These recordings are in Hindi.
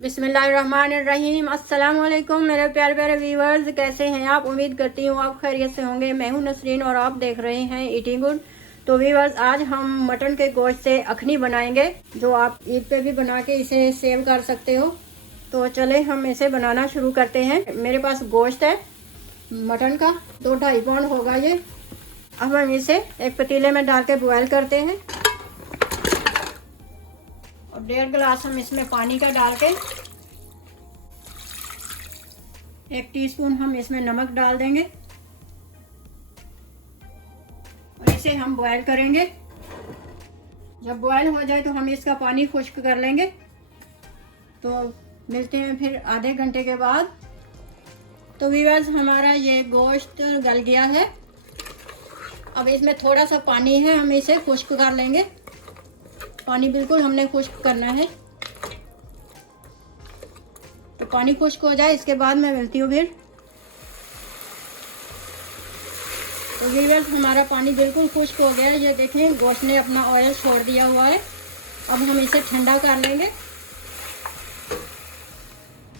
बिस्मिल्लाहिर्रहमानिर्रहीम। अस्सलाम वालेकुम मेरे प्यारे प्यारे व्यूवर्स, कैसे हैं आप? उम्मीद करती हूँ आप खैरियत से होंगे। मैं हूँ नसरीन और आप देख रहे हैं ईटिंग गुड। तो व्यूवर्स, आज हम मटन के गोश्त से अखनी बनाएंगे, जो आप ईद पे भी बना के इसे सेव कर सकते हो। तो चले हम इसे बनाना शुरू करते हैं। मेरे पास गोश्त है मटन का, 2-2.5 पाउंड होगा ये। अब हम इसे एक पतीले में डाल के बॉयल करते हैं और 1.5 गिलास हम इसमें पानी का डाल के 1 टीस्पून हम इसमें नमक डाल देंगे और इसे हम बॉयल करेंगे। जब बॉयल हो जाए तो हम इसका पानी खुश्क कर लेंगे। तो मिलते हैं फिर आधे घंटे के बाद। तो व्यूअर्स, हमारा ये गोश्त गल गया है। अब इसमें थोड़ा सा पानी है, हम इसे खुश्क कर लेंगे। पानी बिल्कुल हमने खुश्क करना है। तो पानी खुश्क हो जाए, इसके बाद मैं मिलती हूँ फिर। तो व्यूअर्स, हमारा पानी बिल्कुल खुश्क हो गया है। ये देखें, गोश्त ने अपना ऑयल छोड़ दिया हुआ है। अब हम इसे ठंडा कर लेंगे।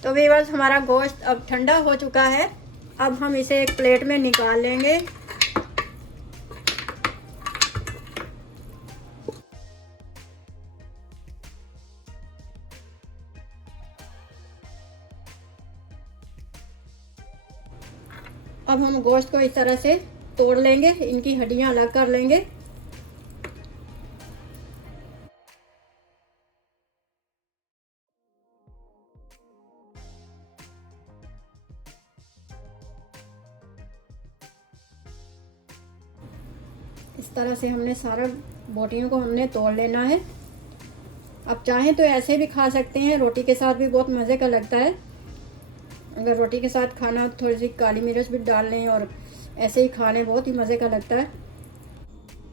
तो व्यूअर्स, हमारा गोश्त अब ठंडा हो चुका है। अब हम इसे एक प्लेट में निकाल लेंगे। अब हम गोश्त को इस तरह से तोड़ लेंगे, इनकी हड्डियां अलग कर लेंगे। इस तरह से हमने सारा बोटियों को हमने तोड़ लेना है। अब चाहें तो ऐसे भी खा सकते हैं, रोटी के साथ भी बहुत मज़े का लगता है। अगर रोटी के साथ खाना, थोड़ी सी काली मिर्च भी डाल लें और ऐसे ही खाने, बहुत ही मज़े का लगता है।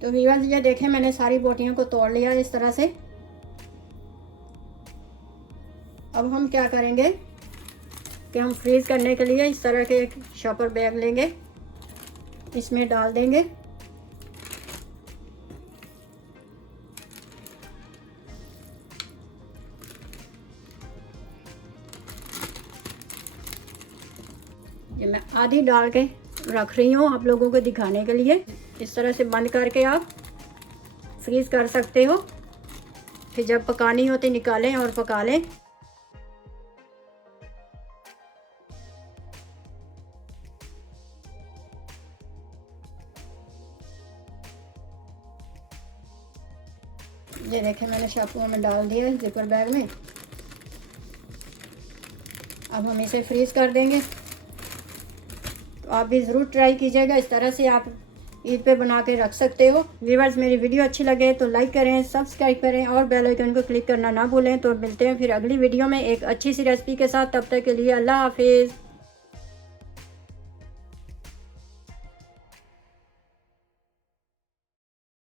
तो व्यूअर्स, ये देखें, मैंने सारी बोटियों को तोड़ लिया इस तरह से। अब हम क्या करेंगे कि हम फ्रीज़ करने के लिए इस तरह के एक शॉपर बैग लेंगे, इसमें डाल देंगे। ये मैं आधी डाल के रख रही हूँ आप लोगों को दिखाने के लिए। इस तरह से बंद करके आप फ्रीज़ कर सकते हो। फिर जब पकानी हो तो निकालें और पका लें। ये देखें, मैंने शॉपर में डाल दिया है, जिपर बैग में। अब हम इसे फ्रीज़ कर देंगे। तो आप भी ज़रूर ट्राई कीजिएगा, इस तरह से आप ईद पे बना के रख सकते हो। व्यूअर्स, मेरी वीडियो अच्छी लगे तो लाइक करें, सब्सक्राइब करें और बेल आइकन को क्लिक करना ना भूलें। तो मिलते हैं फिर अगली वीडियो में एक अच्छी सी रेसिपी के साथ। तब तक के लिए अल्लाह हाफिज़।